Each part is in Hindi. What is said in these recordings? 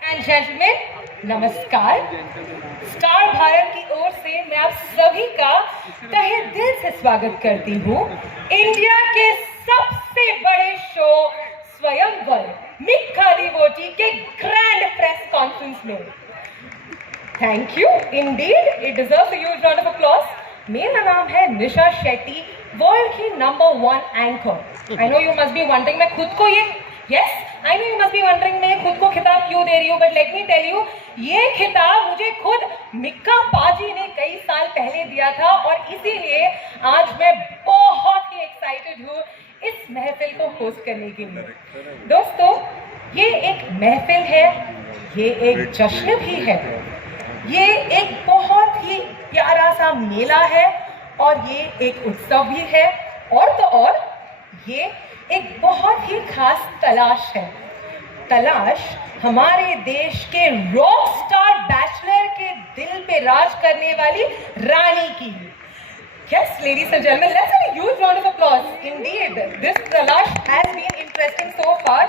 एंड जेंटलमैन, नमस्कार। स्टार भारत की ओर से मैं आप सभी का तहे दिल से स्वागत करती हूँ इंडिया के सबसे बड़े शो स्वयंवर मिक्का डिवोटी के ग्रैंड प्रेस कॉन्फ्रेंस में। Thank you indeed, it deserves a huge round of applause. मेरा नाम है निशा शेट्टी, वर्ल्ड की number 1 anchor. I know you must be wondering मैं खुद को I know you must be wondering मैं खुद को खिताब क्यों दे रही हूँ, but let me tell you, ये खिताब मुझे खुद मिक्का पाजी ने कई साल पहले दिया था और इसीलिए आज मैं बहुत ही एक्साइटेड हूँ इस महफिल को होस्ट करने के लिए। दोस्तों, ये एक महफिल है, ये एक जश्न भी है, ये एक बहुत ही प्यारा सा मेला है और ये एक उत्सव भी है, और तो और ये एक बहुत ही खास तलाश है। तलाश हमारे देश के रॉक स्टार बैचलर के दिल पे राज करने वाली रानी की। Yes, ladies and gentlemen, let's have a huge round of applause. Indeed, this तलाश has been interesting so far.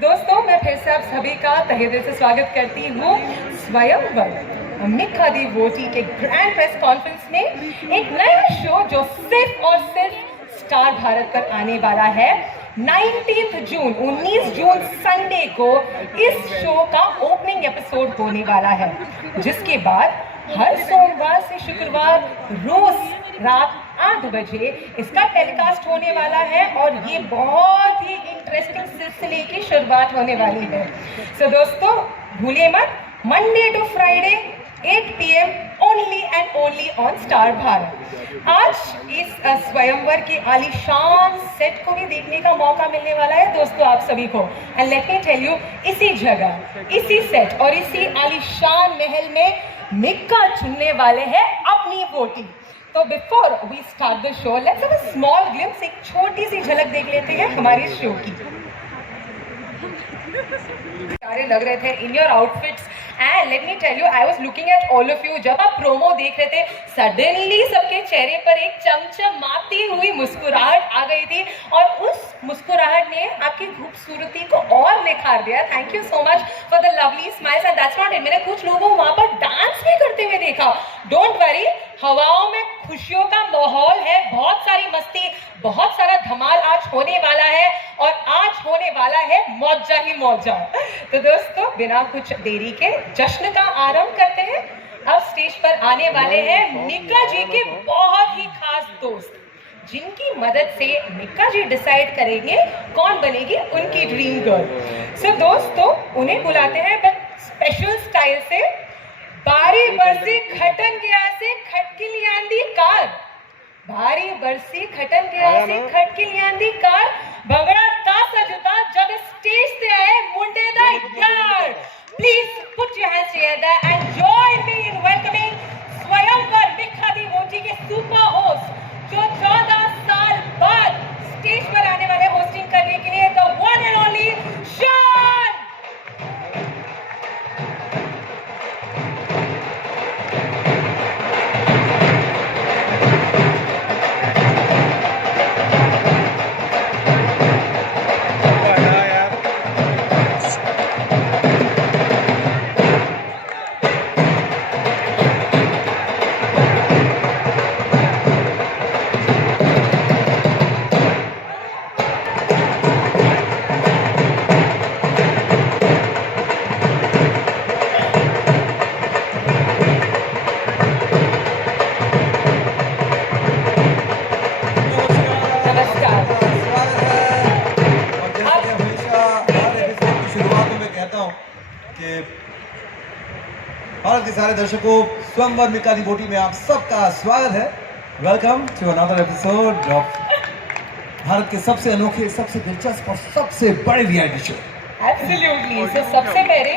दोस्तों, मैं फिर से आप सभी का तहे दिल से स्वागत करती हूँ स्वयंवर मिक्का डिवोटी के ग्रैंड प्रेस कॉन्फ्रेंस में, एक नया शो जो सिर्फ और सिर्फ स्टार भारत पर आने वाला है। 19 जून संडे को इस शो का ओपनिंग एपिसोड होने वाला है, जिसके बाद हर सोमवार से शुक्रवार रोज रात 8 बजे इसका टेलीकास्ट होने वाला है और ये बहुत ही इंटरेस्टिंग सिलसिले की शुरुआत होने वाली है। सो दोस्तों, भूलिए मत, Monday to Friday 8 PM only and only on Star Bharat. आज इस स्वयंवर के आलीशान सेट को भी देखने का मौका मिलने वाला है दोस्तों आप सभी को। And let me tell you, इसी जगह, इसी सेट और इसी आलीशान महल में मिक्का चुनने वाले हैं अपनी वोटिंग। तो before we start the show, let's have a small glimpse, एक छोटी सी झलक देख लेते हैं हमारे शो की। सारे लग रहे थे in your outfits and let me tell you, I was looking at all of you. जब आप प्रोमो देख रहे थे, सडनली सबके चेहरे पर एक चमचमाती हुई मुस्कुराहट आ गई थी और उस मुस्कुराहट ने आपकी खूबसूरती को और निखार दिया। Thank you so much for the lovely smiles and that's not it. मैंने कुछ लोगों को वहां पर डांस भी करते हुए देखा। डोंट वरी, हवाओं में खुशियों का माहौल है, बहुत सारी मस्ती, बहुत सारा धमाल आज होने वाला है और आज होने वाला है मौजा ही मौजा। तो दोस्तों, बिना कुछ देरी के जश्न का आरंभ करते हैं। अब स्टेज पर आने वाले हैं मिक्का जी के बहुत ही खास दोस्त, जिनकी मदद से मिक्का जी डिसाइड करेंगे कौन बनेगी उनकी ड्रीम गर्ल। सो दोस्तों, उन्हें बुलाते हैं बट स्पेशल स्टाइल से। बारी बरसी खटन गया से खटकी लियांदी कार, भारी बरसी खटन गया से खटकी लियांदी कार, भंगड़ा ता सजता जग Sheyada and join me in welcoming स्वयंवर मिखा दी मोची के सुपर होस्ट जो 14 साल बाद स्टेज पर आने वाले होस्टिंग करने के लिए द वन एंड ओनली शान। भारत के सारे दर्शकों, स्वयंवर मिखा दी मोटी में आप सबका स्वागत है। Welcome to another episode of Bharat के सबसे अनोखे, सबसे दिलचस्प और सबसे बड़े रियलिटी शो। एब्सोल्युटली। सो सबसे पहले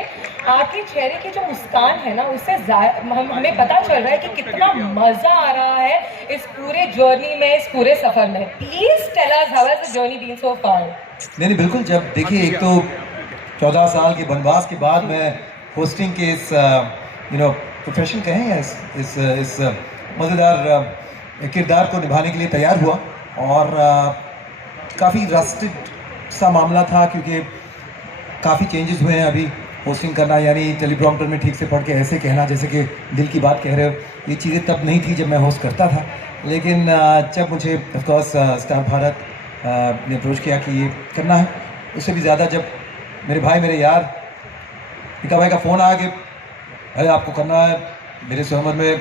आपके चेहरे की जो मुस्कान है ना, उससे हमें पता चल रहा है कि कितना मजा आ रहा है इस पूरे जर्नी में, इस पूरे सफर में। Please tell us how has the journey been so far. नहीं बिल्कुल, जब देखिए एक तो 14 साल के वनवास के बाद मैं होस्टिंग के इस प्रोफेशन कहें या इस मज़ेदार किरदार को निभाने के लिए तैयार हुआ। और काफ़ी ड्रास्टिक सा मामला था क्योंकि काफ़ी चेंजेस हुए हैं अभी होस्टिंग करना, यानी टेलीप्रॉम्प्टर में ठीक से पढ़ के ऐसे कहना जैसे कि दिल की बात कह रहे हो। ये चीज़ें तब नहीं थी जब मैं होस्ट करता था, लेकिन जब मुझे ऑफकोर्स स्टार भारत ने अप्रोच किया कि ये करना है, उससे भी ज़्यादा जब मेरे भाई, मेरे यार मिखा भाई का फ़ोन आ कि अरे आपको करना है मेरे स्वयंवर में,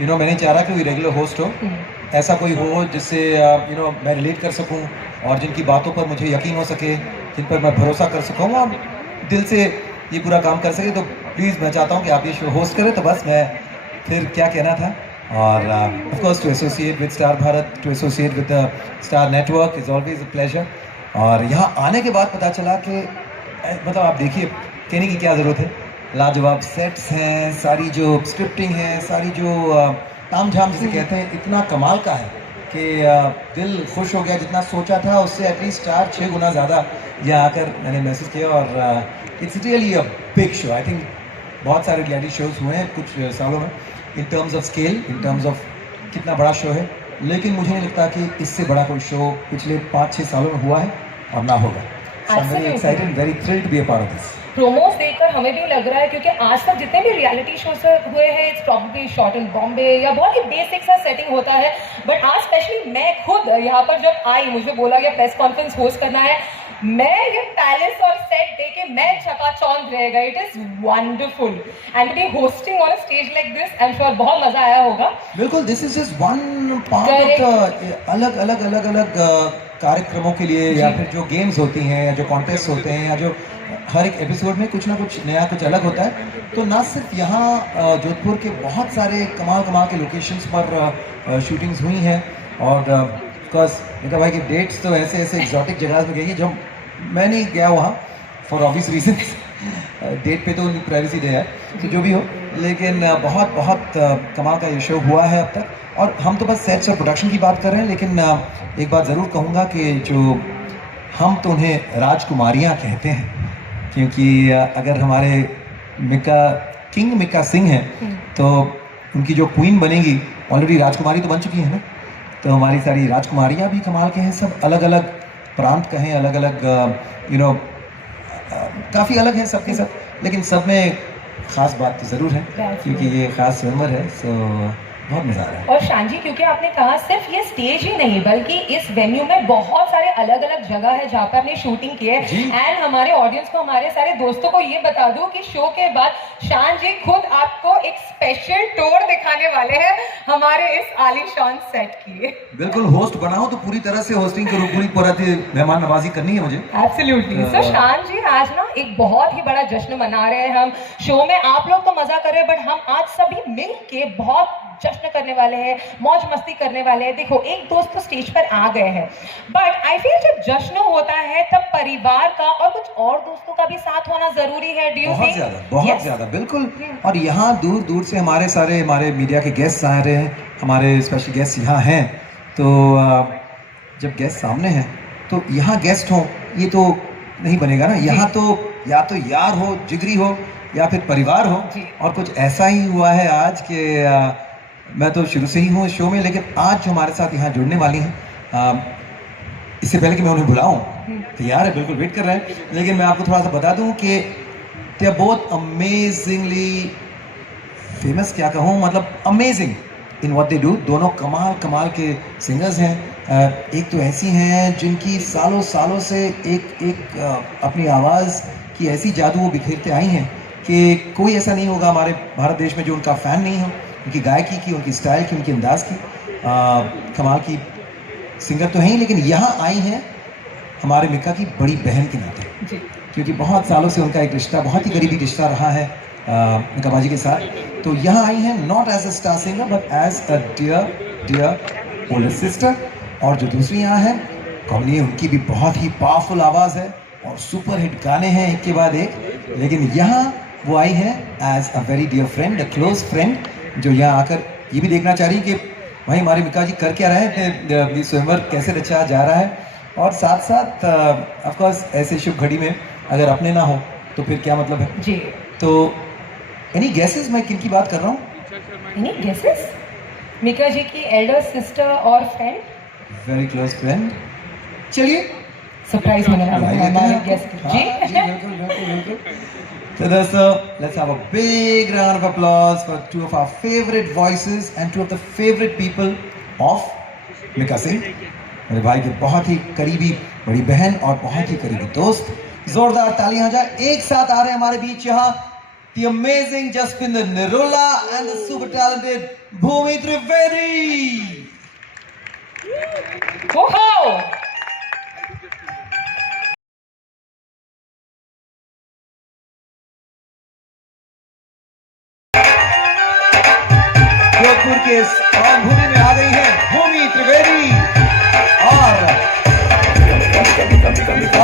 मैं नहीं चाह रहा कि कोई रेगुलर होस्ट हो, ऐसा कोई हो जिससे मैं रिलेट कर सकूं और जिनकी बातों पर मुझे यकीन हो सके, जिन पर मैं भरोसा कर सकूं और दिल से ये पूरा काम कर सके। तो प्लीज़ मैं चाहता हूं कि आप ये शो होस्ट करें। तो बस मैं फिर क्या कहना था। और of course to associate with Star Bharat, to associate with the Star network is always a pleasure. और यहाँ आने के बाद पता चला कि मतलब आप देखिए, कहने की क्या ज़रूरत है, लाजवाब सेट्स हैं, सारी जो स्क्रिप्टिंग है, सारी जो तामझाम जिसे कहते हैं, इतना कमाल का है कि दिल खुश हो गया। जितना सोचा था उससे एटलीस्ट 4-6 गुना ज़्यादा यहाँ आकर मैंने महसूस किया। और it's really a big show. I think बहुत सारे रियलिटी शोज़ हुए हैं कुछ सालों में in terms of scale, in terms of कितना बड़ा शो है, लेकिन मुझे नहीं लगता कि इससे बड़ा कोई शो पिछले 5-6 सालों में हुआ है और ना होगा। So I'm very excited, very thrilled to be a part of this. Promos देखकर हमें भी लग रहा है, क्योंकि आज तक जितने भी रियलिटी शोज हुए हैं it's probably shot in Bombay या बहुत ही बेसिक सा सेटिंग होता है, बट आज स्पेशली मैं खुद यहाँ पर जब आई, मुझे बोला गया प्रेस कॉन्फ्रेंस होस्ट करना है, मैं ये पैलेस और सेट देके मैं चकाचौंध रह गई। It is wonderful and be hosting on a stage like this, I am sure बहुत मजा आया होगा। बिल्कुल, this is just one part of अलग कार्यक्रमों के लिए, या फिर जो गेम्स होती हैं या जो कॉन्टेस्ट होते हैं या जो हर एक एपिसोड में कुछ ना कुछ नया, कुछ अलग होता है। तो ना सिर्फ यहाँ जोधपुर के बहुत सारे कमाल के लोकेशंस पर शूटिंग्स हुई हैं, और बिकॉज मिखा भाई की डेट्स तो ऐसे एग्जॉटिक जगह में गई है जो मैं नहीं गया वहाँ फॉर ऑब्वियस रीजंस। डेट पे तो उनकी प्राइवेसी डे है, तो जो भी हो, लेकिन बहुत कमाल का ये शो हुआ है अब तक। और हम तो बस सेट्स और प्रोडक्शन की बात कर रहे हैं, लेकिन एक बात ज़रूर कहूँगा कि जो हम तो उन्हें राजकुमारियाँ कहते हैं, क्योंकि अगर हमारे मिखा सिंह हैं तो उनकी जो क्वीन बनेगी, ऑलरेडी राजकुमारी तो बन चुकी है ना, तो हमारी सारी राजकुमारियाँ भी कमाल के हैं। सब अलग प्रांत का हैं, अलग काफ़ी अलग हैं सबके सब, लेकिन सब में ख़ास बात तो ज़रूर है क्योंकि ये ख़ास स्वयंवर है। सो बहुत मजा आ रहा है। और शान जी, क्योंकि आपने कहा सिर्फ ये स्टेज ही नहीं बल्कि इस वेन्यू में बहुत सारे अलग अलग जगह है जहाँ पर आपने शूटिंग की है। एंड हमारे ऑडियंस को, हमारे सारे दोस्तों को ये बता दूं कि शो के बाद शान जी खुद आपको एक स्पेशल टूर दिखाने वाले हैं हमारे इस आलीशान सेट की। बिल्कुल, होस्ट बनाओ तो पूरी तरह से होस्टिंग करो, पूरी मेहमान नवाजी करनी है मुझे। एब्सोल्युटली। सो शान जी, आज ना एक बहुत ही बड़ा जश्न मना रहे हैं हम। शो में आप लोग तो मजा कर रहे हैं, बट हम आज सभी मिल के बहुत जश्न करने वाले हैं, मौज मस्ती करने वाले हैं। देखो, एक दोस्त तो स्टेज पर आ गए हैं, बट आई फील जब जश्न होता है तब परिवार का और कुछ और दोस्तों का भी साथ होना जरूरी है। Do you think? बहुत ज्यादा बिल्कुल। और यहाँ दूर दूर से हमारे मीडिया के गेस्ट आ रहे हैं, हमारे स्पेशल गेस्ट यहाँ हैं। तो जब गेस्ट सामने हैं तो यहाँ गेस्ट हो ये तो नहीं बनेगा ना। यहाँ तो या तो यार हो, जिगरी हो, या फिर परिवार हो। और कुछ ऐसा ही हुआ है आज कि मैं तो शुरू से ही हूँ इस शो में, लेकिन आज जो हमारे साथ यहाँ जुड़ने वाली हैं, इससे पहले कि मैं उन्हें बुलाऊं, तैयार है, बिल्कुल वेट कर रहे हैं। लेकिन मैं आपको थोड़ा सा बता दूं कि they are both amazingly famous, क्या कहूँ, मतलब amazing in what they do. दोनों कमाल के सिंगर्स हैं। एक तो ऐसी हैं जिनकी सालों सालों से एक अपनी आवाज़ की ऐसी जादू वो बिखेरते आई हैं कि कोई ऐसा नहीं होगा हमारे भारत देश में जो उनका फ़ैन नहीं हो, उनकी गायकी की, उनकी स्टाइल की, उनकी अंदाज की। कमाल की सिंगर तो हैं, लेकिन यहाँ आई हैं हमारे मिक्का की बड़ी बहन के नाते, क्योंकि बहुत सालों से उनका एक रिश्ता, बहुत ही करीबी रिश्ता रहा है मिक्का बाजी के साथ। तो यहाँ आई हैं not as a star singer but as a dear older sister. और जो दूसरी यहाँ है कमली, उनकी भी बहुत ही पावरफुल आवाज़ है और सुपर हिट गाने हैं एक के बाद एक। लेकिन यहाँ वो आई है as a very dear friend, a close friend, जो यहाँ आकर ये भी देखना चाह रही कि भाई हमारे मिक्का जी कर क्या रहे हैं, स्वयंवर कैसे रचा जा रहा है। और साथ साथ ऑफ कोर्स ऐसे शुभ घड़ी में अगर अपने ना हो तो फिर क्या मतलब है जी। तो एनी गेसेस मैं किन की बात कर रहा हूँ? Any guesses? मिक्का जी की एल्डर सिस्टर और फ्रेंड, वेरी क्लोज फ्रेंड। चलिए सरप्राइज होने वाला है हमारे गेस्ट जी। बिल्कुल। So let's have a big round of applause for two of our favorite voices and two of the favorite people of Mika Singh, मेरे भाई के बहुत ही करीबी बड़ी बहन और बहुत ही करीबी दोस्त। जोरदार तालियां जाए। एक साथ आ रहे हैं हमारे बीच यहाँ the amazing Jaspinder Nirola and the super talented Bhumi Trivedi. Wow! Jodhpur के इस भूमि में आ गई है भूमि त्रिवेदी और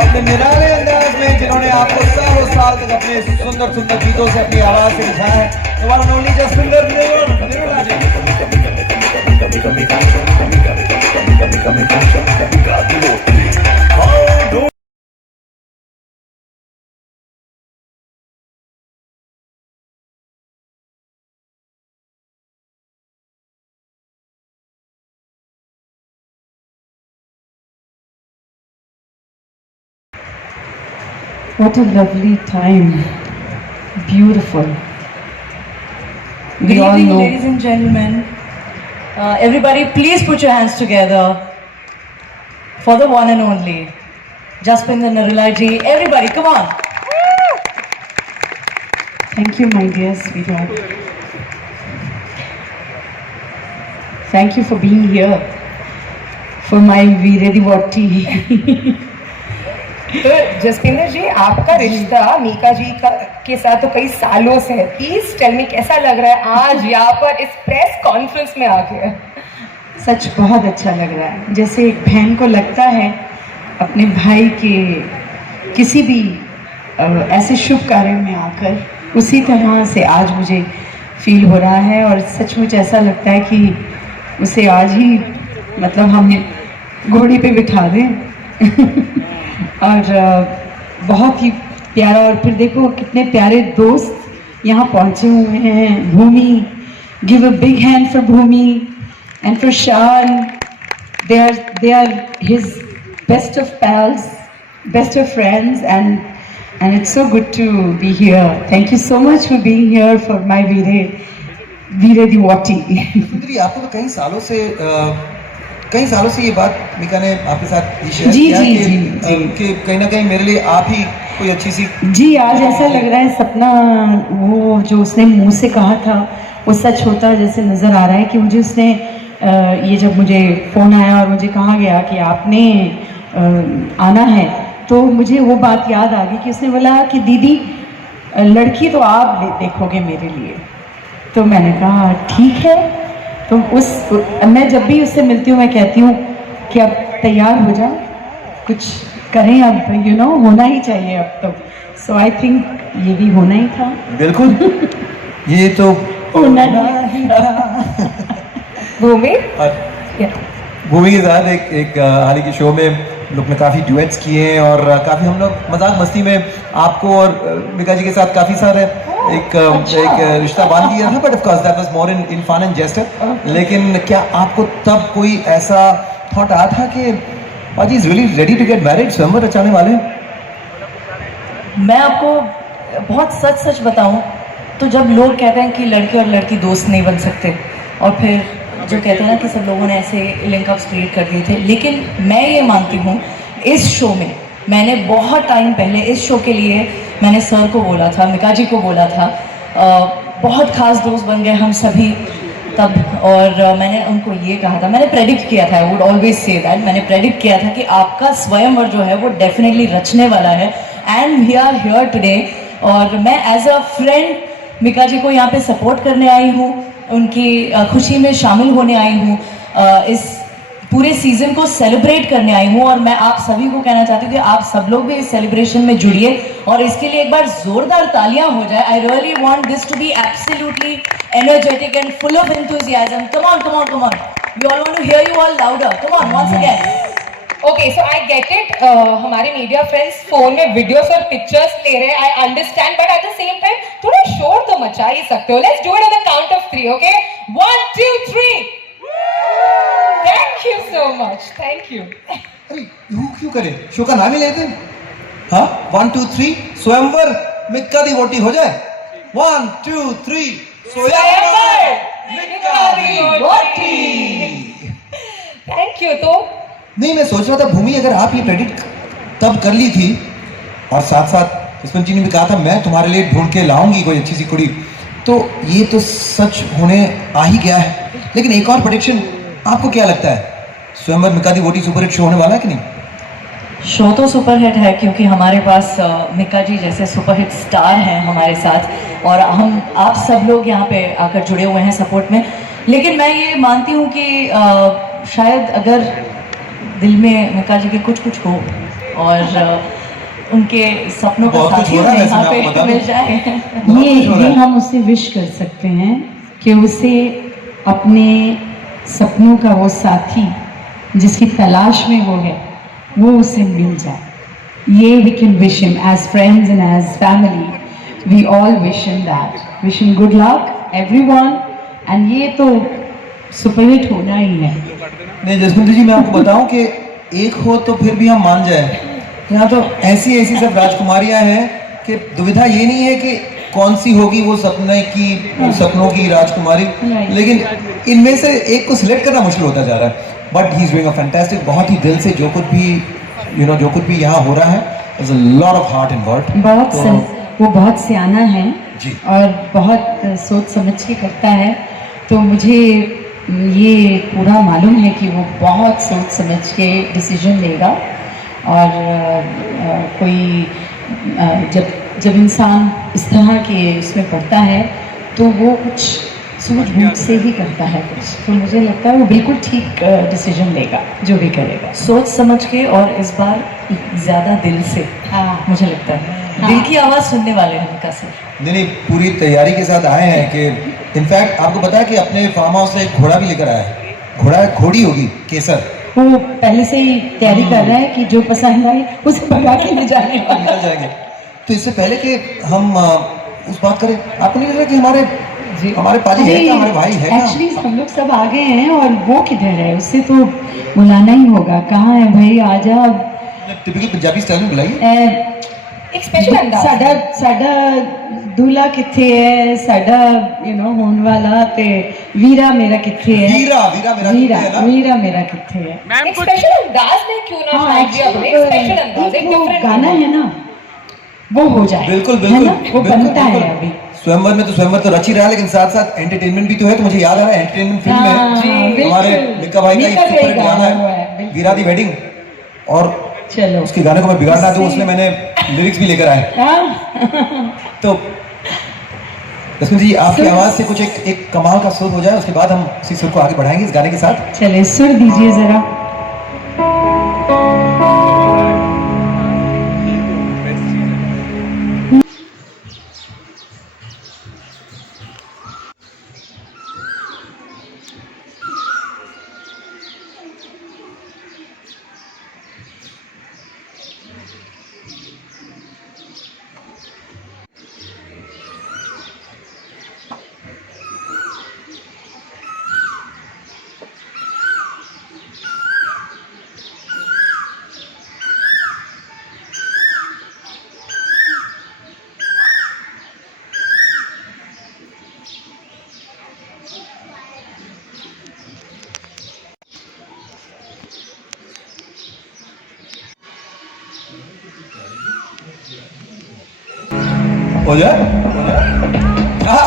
अपने निराले अंदाज में जिन्होंने आपको सालों साल तक अपने सुंदर सुंदर गीतों से अपनी आवाज से रिझाया है, one and only Jaswinder Nirola ji. What a lovely time. Beautiful. Good evening, ladies and gentlemen. Everybody, please put your hands together for the one and only Jaspinder Nirola ji. Everybody, come on. Thank you, my dear sweetheart. Thank you for being here for my Veere Diwati. तो जसपिंदर जी, आपका रिश्ता मीका जी के साथ तो कई सालों से है। प्लीज टेल मी कैसा लग रहा है आज यहाँ पर इस प्रेस कॉन्फ्रेंस में आके? सच बहुत अच्छा लग रहा है। जैसे एक बहन को लगता है अपने भाई के किसी भी ऐसे शुभ कार्य में आकर, उसी तरह से आज मुझे फील हो रहा है। और सचमुच ऐसा लगता है कि उसे आज ही मतलब हम घोड़ी पे बिठा दें। और बहुत ही प्यारा। और फिर देखो कितने प्यारे दोस्त यहाँ पहुँचे हुए हैं। Bhumi, give a big hand for Bhumi and for Shaan. they are his best of pals, best of friends, and it's so good to be here. Thank you so much for being here for my Veere Diwati. सुंदरी, आपको तो कई सालों से ये बात मिका ने आपके साथ शेयर जी, किया जी, कि, जी, जी। कि कहीं ना कहीं मेरे लिए आप ही कोई अच्छी सी। जी, आज ऐसा लग रहा है सपना वो जो उसने मुंह से कहा था वो सच होता जैसे नज़र आ रहा है। कि मुझे उसने ये जब मुझे फ़ोन आया और मुझे कहा गया कि आपने आना है, तो मुझे वो बात याद आ गई कि उसने बोला कि दीदी लड़की तो आप देखोगे मेरे लिए। तो मैंने कहा ठीक है। तो मैं जब भी उससे मिलती हूँ मैं कहती हूँ कि अब तैयार हो जाओ, कुछ करें अब, यू नो, होना ही चाहिए अब तो। सो आई थिंक ये भी होना ही था। बिल्कुल, ये तो होना ही भूमि भूमि के साथ एक हाल ही के शो में लोग ने काफ़ी ड्यूएट्स किए हैं और काफ़ी हम लोग मजाक मस्ती में आपको और मिका जी के साथ काफ़ी सारे एक रिश्ता बांध दिया था, but of course that was more in fun and jester. लेकिन क्या आपको तब कोई ऐसा थॉट आया था कि paaji is really ready to get married, स्वयंवर रचाने वाले हैं? मैं आपको बहुत सच सच बताऊं तो जब लोग कहते हैं कि लड़के और लड़की दोस्त नहीं बन सकते, और फिर जो कहते हैं ना कि सब लोगों ने ऐसे लिंकअप्स क्रिएट कर दिए थे, लेकिन मैं ये मानती हूँ इस शो में मैंने बहुत टाइम पहले इस शो के लिए मैंने सर को बोला था, मिका जी को बोला था, बहुत खास दोस्त बन गए हम सभी तब। और मैंने उनको ये कहा था, मैंने प्रेडिक्ट किया था, I would always say that, मैंने प्रेडिक्ट किया था कि आपका स्वयंवर जो है वो डेफिनेटली रचने वाला है, and we are here today. और मैं as a friend Mika ji को यहाँ पे सपोर्ट करने आई हूँ, उनकी खुशी में शामिल होने आई हूँ, इस पूरे सीजन को सेलिब्रेट करने आई हूँ। और मैं आप सभी को कहना चाहती हूँ कि आप सब लोग भी इस सेलिब्रेशन में जुड़िए और इसके लिए एक बार जोरदार तालियां हो जाए। I really want this to be absolutely energetic and full of enthusiasm. Come on come on come on, we all want to hear you all louder, come on once again. Okay, so I get it, हमारे मीडिया फ्रेंड्स फोन में वीडियोस और पिक्चर्स ले रहे हैं, I understand, but at the same time थोड़ा शोर तो मचा ही सकते हो। Let's do it on the count of 3, okay? 1 2 3। Thank you so much, thank you. अरे यूं क्यों करें, शो का नाम ही लेते हैं। हाँ, 1 2 3 स्वयंवर मिक्का दी वोटी हो जाए। 1 2 3 स्वयंवर मिक्का दी वोटी। Thank you. तो नहीं, मैं सोच रहा था भूमि, अगर आप ये प्रेडिक्ट तब कर ली थी और साथ साथ पुष्पन जी ने भी कहा था मैं तुम्हारे लिए ढूंढ के लाऊंगी कोई अच्छी सी कुड़ी, तो ये तो सच होने आ ही गया है। लेकिन एक और प्रेडिक्शन, आपको क्या लगता है, स्वयंवर मिक्का दी वोटी सुपरहिट शो होने वाला है कि नहीं? शो तो सुपरहिट है क्योंकि हमारे पास मिका जी जैसे सुपरहिट स्टार हैं हमारे साथ, और हम आप सब लोग यहाँ पे आकर जुड़े हुए हैं सपोर्ट में। लेकिन मैं ये मानती हूँ कि शायद अगर दिल में मिका जी के कुछ हो और उनके सपनों का बहुत कुछ साथी हो रहा है यहाँ वैसे, मैं आपको पे बता मिल दूं। जाए। ये हम उसे विश कर सकते हैं कि उसे अपने सपनों का वो साथी जिसकी तलाश में वो है, वो उसे मिल जाए। ये we can wish him as friends and as family, we all wish him that, wish him good luck everyone, and ये तो सुपरहिट होना ही है। नहीं जसविंदर जी, मैं आपको बताऊं कि एक हो तो फिर भी हम मान जाए, यहाँ तो ऐसी ऐसी सब राजकुमारियां हैं कि दुविधा ये नहीं है कि कौन सी होगी वो सपनों की राजकुमारी, लेकिन इनमें से एक को सिलेक्ट करना मुश्किल होता जा रहा है। But he is doing a fantastic, बहुत ही दिल से जो कुछ भी यहाँ हो रहा है, there's a lot of heart involved। वो बहुत सियाना है जी। और बहुत सोच समझ के करता है, तो मुझे ये पूरा मालूम है कि वो बहुत सोच समझ के डिसीजन लेगा। और कोई जब इंसान इस तरह के उसमें पड़ता है तो वो कुछ सूझबूझ से ही करता है कुछ, तो मुझे लगता है वो बिल्कुल ठीक डिसीजन लेगा जो भी करेगा, सोच समझ के, और इस बार ज़्यादा दिल से। हाँ। मुझे लगता है दिल की आवाज़ सुनने वाले हैं मिका सर। नहीं, पूरी तैयारी के साथ आए हैं कि इनफैक्ट आपको पता है कि अपने फार्म हाउस से एक घोड़ा भी लेकर आया है। घोड़ी होगी केसर, वो पहले से ही तैयारी कर रहा है कि जो पसंद आए उसे भगा के ले जाने वाला। निकल जाएंगे। तो इससे पहले कि हम उस बात करें, आपको नहीं लग रहा कि हमारे पाजी है क्या, हमारे भाई है क्या? एक्चुअली हम लोग सब आ गए हैं और वो किधर है, उससे तो बुलाना ही होगा। कहाँ है भाई, आजा। टिपिकल पंजाबी स्टाइल में बुलाइए। एक स्पेशल अंदाज। साडा दूल्हा किथे है, साडा होने वाला ते वीरा मेरा किथे है। वीरा मेरा किथे है ना? वीरा मेरा किथे है। एक स्पेशल अंदाज में क्यों ना हाँ, शायद अपने एक स्पेशल अंदाज, एक वो डिफरेंट गाना है ना, वो हो जाए। बिल्कुल है ना, वो बनता है अभी। स्वयंवर तो रच ही रहा है, लेकिन साथ साथ एंटरटेनमेंट भी तो है। तो मुझे याद आ रहा है एंटरटेनमेंट फिल्म हाँ, में बिल्कुल। हमारे मिक्का भाई का एक मिक्का का ही सुपरहिट गाना गाना हुआ है, है बिल्कुल। वीरा दी वेडिंग, और चलो उसके गाने को मैं बिगाड़ना दूं, उसने मैंने लिरिक्स भी लेकर आए। हाँ। तो रश्मि जी आपकी आवाज़ से कुछ एक कमाल का सुर हो जाए, उसके बाद हम उसी सुर को आगे बढ़ाएंगे इस गाने के साथ। चलिए सुर दीजिए जरा। हो जाए हाँ।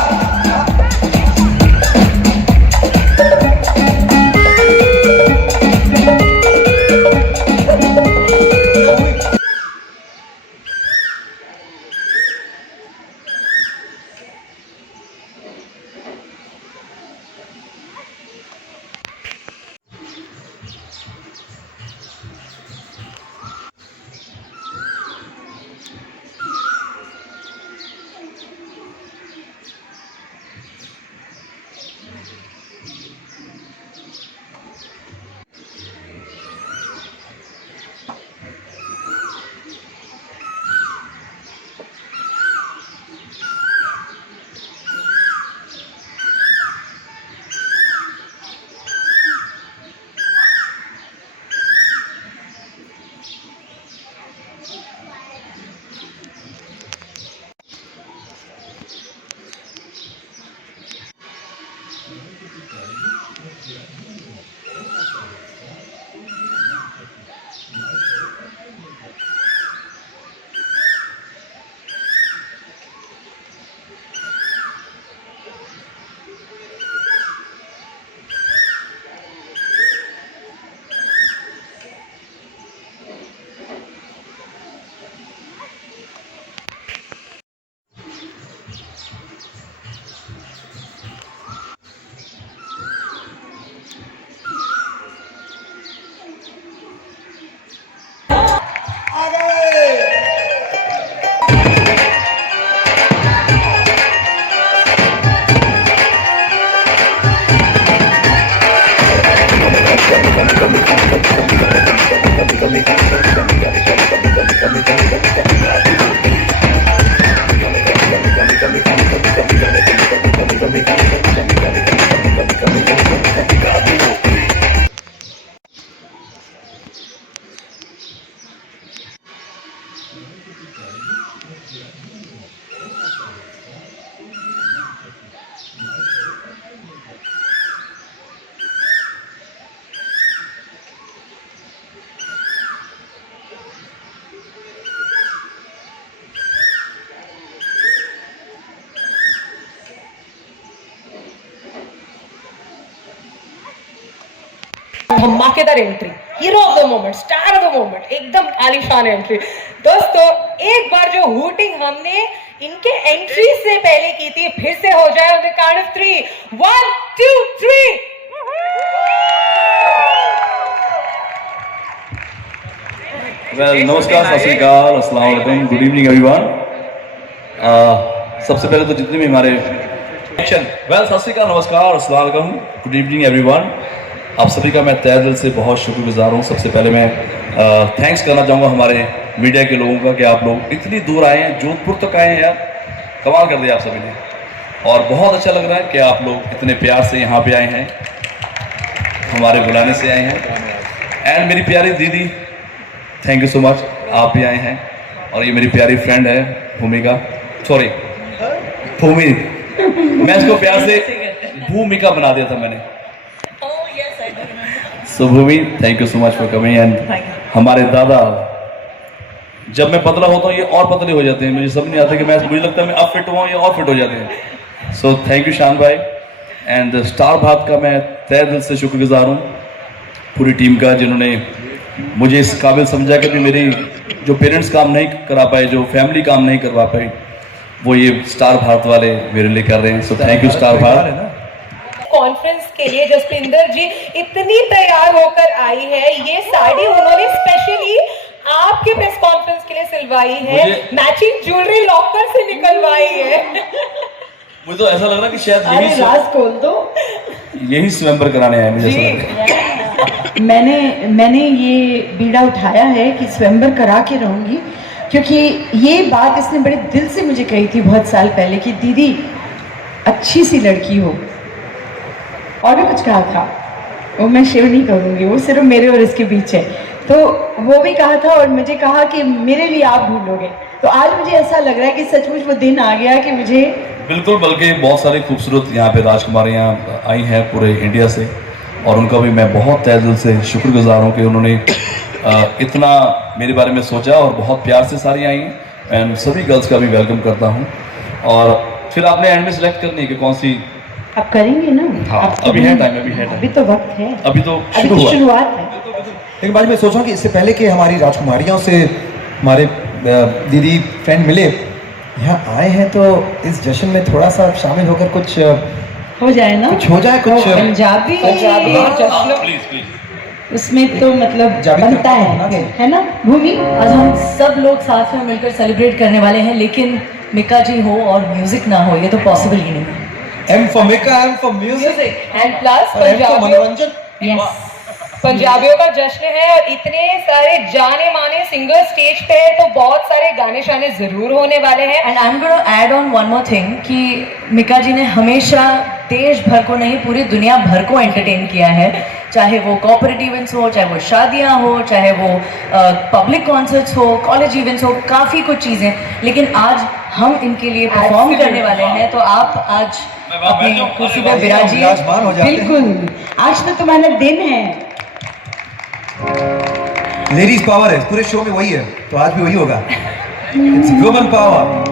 धमाकेदार entry, hero of the moment, star of the moment, एकदम आलीशान एंट्री। दोस्तों एक बार जो हूटिंग हमने इनके एंट्री से पहले की थी, फिर से हो जाए on the count of 3, 1 2 3। Well नमस्कार, सत श्री अकाल, अस्सलाम वालेकुम, गुड इवनिंग एवरीवन। सबसे पहले तो जितने भी हमारे वेल सत श्री अकाल, नमस्कार, अस्सलाम वालेकुम, गुड इवनिंग एवरीवन। आप सभी का मैं तहे दिल से बहुत शुक्रगुजार हूँ। सबसे पहले मैं थैंक्स करना चाहूँगा हमारे मीडिया के लोगों का कि आप लोग इतनी दूर आए हैं, जोधपुर तक आए हैं यार, कमाल कर दिया आप सभी ने। और बहुत अच्छा लग रहा है कि आप लोग इतने प्यार से यहाँ पे आए हैं, हमारे बुलाने से आए हैं। एंड मेरी प्यारी दीदी, थैंक यू सो मच, आप भी आए हैं। और ये मेरी प्यारी फ्रेंड है भूमिका, सॉरी भूमि, मैं इसको प्यार से भूमिका बना दिया था मैंने। So Bhumi, thank you so much for coming. And हमारे दादा, जब मैं पतला होता हूँ ये और पतले हो जाते हैं, मुझे समझ नहीं आता कि मुझे लगता है मैं अब फिट हुआ ये और फिट हो जाते हैं। सो थैंक यू शान भाई। एंड स्टार भारत का मैं तहे दिल से शुक्रगुजार हूँ पूरी टीम का, जिन्होंने मुझे इस काबिल समझा कि मेरे जो पेरेंट्स काम नहीं करा पाए, जो फैमिली काम नहीं करवा पाई, वो ये स्टार भारत वाले मेरे लिए कर रहे हैं। सो thank you star Bharat. Conference के लिए जसपिंदर जी इतनी तैयार होकर आई है, ये साड़ी उन्होंने स्पेशली आपके प्रेस कॉन्फ्रेंस के लिए सिलवाई है, मैचिंग ज्वेलरी लॉकर से निकलवाई है। मुझे तो ऐसा लग रहा है कि शायद अरे राज खोल दो। यही स्वयंवर कराने आए मुझे ऐसा लग रहा है। मैंने ये बीड़ा उठाया है कि स्वयंवर करा के रहूंगी, क्योंकि ये बात इसने बड़े दिल से मुझे कही थी बहुत साल पहले कि दीदी अच्छी सी लड़की हो, और भी कुछ कहा था, वो मैं शेयर नहीं करूंगी, वो सिर्फ मेरे और इसके बीच है। तो वो भी कहा था और मुझे कहा कि मेरे लिए आप भूलोगे। तो आज मुझे ऐसा लग रहा है कि सचमुच वो दिन आ गया कि मुझे बिल्कुल, बल्कि बहुत सारी खूबसूरत यहाँ पे राजकुमारियाँ आई हैं पूरे इंडिया से, और उनका भी मैं बहुत तहे दिल से शुक्रगुजार हूँ कि उन्होंने इतना मेरे बारे में सोचा, और बहुत प्यार से सारी आई हैं। एंड सभी गर्ल्स का भी वेलकम करता हूँ। और फिर आपने एंड में सेलेक्ट करनी है कि कौन सी। आप करेंगे ना? हाँ, आप अभी करेंगे। है टाइम, अभी है टाइम। अभी तो वक्त है, अभी तो अभी शुरू तो हुआ। शुरुआत है। लेकिन बाद में सोचा कि इससे पहले कि हमारी राजकुमारियों से हमारे दीदी फ्रेंड मिले, यहाँ आए हैं तो इस जश्न में थोड़ा सा शामिल होकर कुछ हो जाए ना, कुछ हो जाए, कुछ पंजाबी जश्न प्लीज प्लीज। उसमें तो मतलब बनता है ना भूमि। आज हम सब लोग साथ में मिलकर सेलिब्रेट करने वाले हैं, लेकिन मिका जी हो और म्यूजिक ना हो ये तो पॉसिबल ही नहीं है। M for Mika, M for music, and plus और एम फॉर पंजाबियों मनोरंजन। पंजाबियों का जश्न है और इतने सारे जाने माने सिंगर स्टेज पे है, तो बहुत सारे गाने शाने जरूर होने वाले हैं। And I am gonna add on one more thing कि मिका जी ने हमेशा देश भर को नहीं पूरी दुनिया भर को एंटरटेन किया है, चाहे वो कॉर्पोरेट इवेंट्स हो, चाहे वो शादियां हो, चाहे वो पब्लिक कॉन्सर्ट्स हो, कॉलेज इवेंट्स हो, काफ़ी कुछ चीज़ें। लेकिन आज हम इनके लिए परफॉर्म करने वाले हैं, तो आप आज अपनी कुर्सी पर विराजिए। विराजमान हो जाते हैं। बिल्कुल, आज तो तुम्हारा दिन है। लेडीज पावर है, पूरे शो में वही है, तो आज भी वही होगा। It's woman power.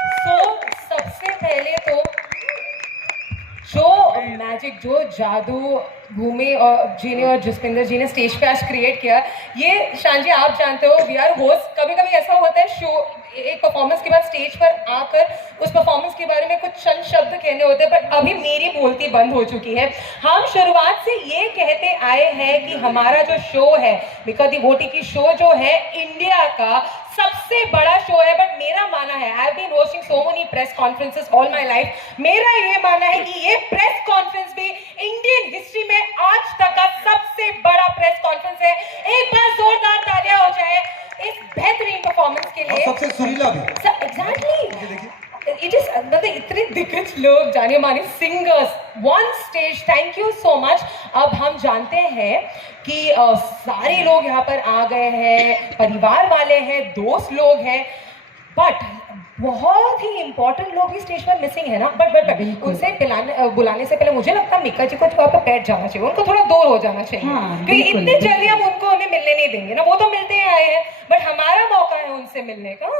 सबसे पहले तो जो मैजिक, जो जादू भूमि और जी ने और जसपिंदर जी ने स्टेज पे आज क्रिएट किया, ये शान जी आप जानते हो, वी आर होस्ट, कभी कभी ऐसा होता है शो एक परफॉर्मेंस के बाद स्टेज पर आकर उस परफॉर्मेंस के बारे में कुछ चंद शब्द कहने होते हैं, बट अभी मेरी बोलती बंद हो चुकी है। हम शुरुआत से ये कहते आए हैं कि हमारा जो शो है मिका दिवोटी की शो जो है इंडिया का सबसे बड़ा शो है, बट मेरा मानना है, I have been hosting so many press conferences all my life, मेरा ये मानना है कि ये प्रेस कॉन्फ्रेंस भी इंडियन हिस्ट्री में आज तक का सबसे बड़ा प्रेस कॉन्फ्रेंस है। एक बार जोरदार तालियां हो जाए इस बेहतरीन परफॉर्मेंस के लिए। सबसे सुरीला भी एग्जैक्टली, इट इज मतलब इतने दिग्गज लोग, जाने माने singers, one stage, thank you so much. अब हम जानते हैं कि सारे लोग यहाँ पर आ गए हैं, परिवार वाले हैं, दोस्त लोग हैं, बट बहुत ही इंपॉर्टेंट लोग भी स्टेज पर मिसिंग है ना। बट उनसे बुलाने से पहले मुझे लगता है मिका जी को वहाँ पे बैठ जाना चाहिए, उनको थोड़ा दूर हो जाना चाहिए, क्योंकि इतने जल्दी हम उनको हमें मिलने नहीं देंगे ना। वो तो मिलते ही आए हैं, बट हमारा मौका है उनसे मिलने का।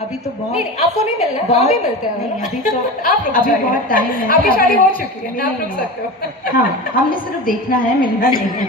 अभी तो बहुत नहीं, आपको नहीं मिलना, आप भी मिलते हैं नहीं, अभी तो आप रुक अभी जाइए। बहुत टाइम है, आपकी शादी अभी- हो चुकी है, नहीं, आप रुक नहीं, सकते हो। हाँ, हमने सिर्फ देखना है, मिलना नहीं है।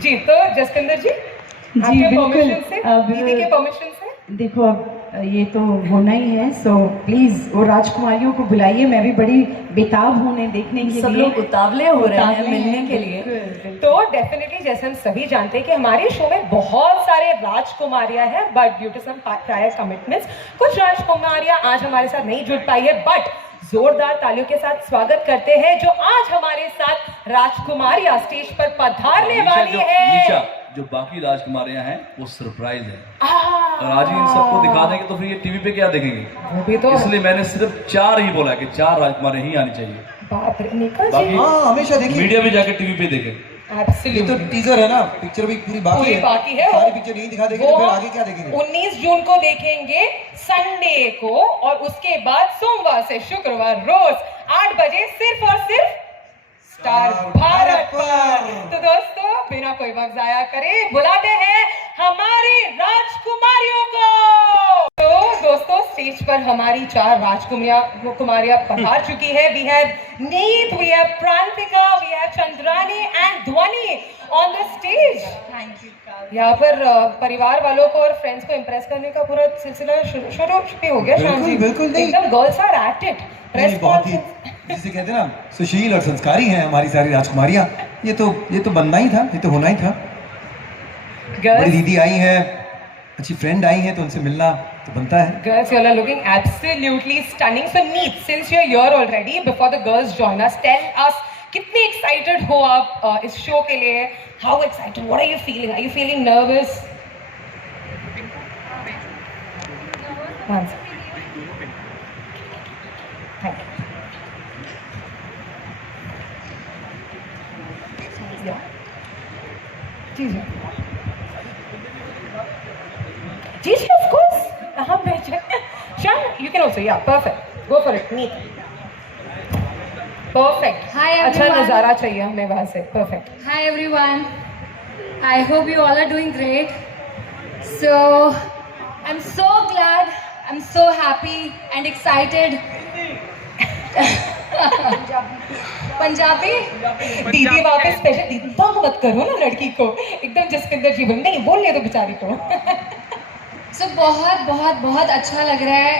जी, तो जसपिंदर जी, आपके बिल्कुल। परमिशन से, अब दीदी के परमिशन से, देखो अब ये तो होना ही है, सो प्लीज वो राजकुमारियों को बुलाइए, मैं भी बड़ी बेताब हूँ उन्हें देखने के सब लिए। लोग उतावले हो रहे हैं उतावले मिलने हैं, के लिए। बिल्कुल। तो डेफिनेटली जैसे हम सभी जानते हैं कि हमारे शो में बहुत सारे राजकुमारियां हैं, but due to some prior commitments कुछ राजकुमारियां आज हमारे साथ नहीं जुड़ पाई है, बट जोरदार तालियों के साथ स्वागत करते हैं जो आज हमारे साथ राजकुमारियां स्टेज पर पधारने वाली है। जो बाकी राजकुमारियां हैं वो सरप्राइज है, और आज ही इन सबको दिखा देंगे तो फिर ये टीवी पे क्या देखेंगे, वो भी तो इसलिए मैंने सिर्फ 4 ही बोला कि 4 राजकुमारियां ही आनी चाहिए। बाप रे, निकल जी, बाकी हाँ हमेशा देखिए, मीडिया भी जाके टीवी पे देखे। ये एब्सोल्युटली तो टीजर है ना, पिक्चर भी पूरी बाकी है, सारी पिक्चर नहीं दिखा देंगे तो फिर आगे क्या देखेंगे। 19 जून को देखेंगे संडे को, और उसके बाद सोमवार से शुक्रवार रोज 8 बजे सिर्फ और सिर्फ स्टार भारत पर। तो दोस्तों बिना कोई वक्त जाया करे बुलाते हैं हमारी राजकुमारियों को। तो दोस्तों, स्टेज पर हमारी 4 राजकुमारियां पधार चुकी है. We have Neet, we have Prantika, we have Chandrani and Dhwani on the stage. Thank you. यहाँ पर परिवार वालों को और फ्रेंड्स को इम्प्रेस करने का पूरा सिलसिला शुरू पे हो गया. शाम जी बिल्कुल नहीं. एकदम गर्ल्स आर एट इट. नहीं, बहुत ही जिसे कहते हैं ना, सुशील और संस्कारी हैं हमारी सारी राजकुमारियां. ये तो बनना ही था, ये तो होना ही था. बड़ी दीदी आई हैं, अच्छी फ्रेंड आई हैं, तो उनसे मिलना तो बनता है. Girls, you all are looking absolutely stunning. So Neet, since you're here already, before the girls join us, tell us कितने excited हो आप इस शो के लिए? How excited? What are you feeling? Are you feeling nervous? One second. Thank you. Yeah. Ji ji. Ji ji, of course. कहाँ पे? Sure, you can also. Yeah, perfect. Go for it. Neat. Perfect. Hi, अच्छा everyone. नज़ारा चाहिए हमें वहाँ से. Perfect. Hi everyone. I hope you all are doing great. So, I'm so glad, I'm so happy and excited. Punjabi? दीदी वहाँ पे स्पेशल. दीदी तंग मत करो ना लड़की को. एकदम जसविंदर जी बोल नहीं बोलने दो बेचारी को. So, बहुत बहुत बहुत अच्छा लग रहा है.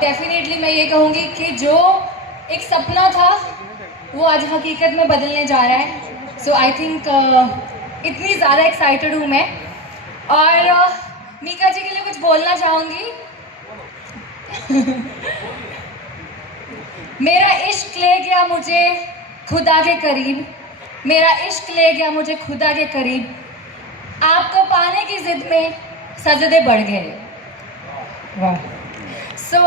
डेफिनेटली मैं ये कहूँगी कि जो एक सपना था वो आज हकीकत में बदलने जा रहा है. सो आई थिंक इतनी ज़्यादा एक्साइटेड हूँ मैं. और मीका जी के लिए कुछ बोलना चाहूँगी. मेरा इश्क ले गया मुझे खुदा के करीब. मेरा इश्क ले गया मुझे खुदा के करीब. आपको पाने की ज़िद में सजदे बढ़ गए. वाह. सो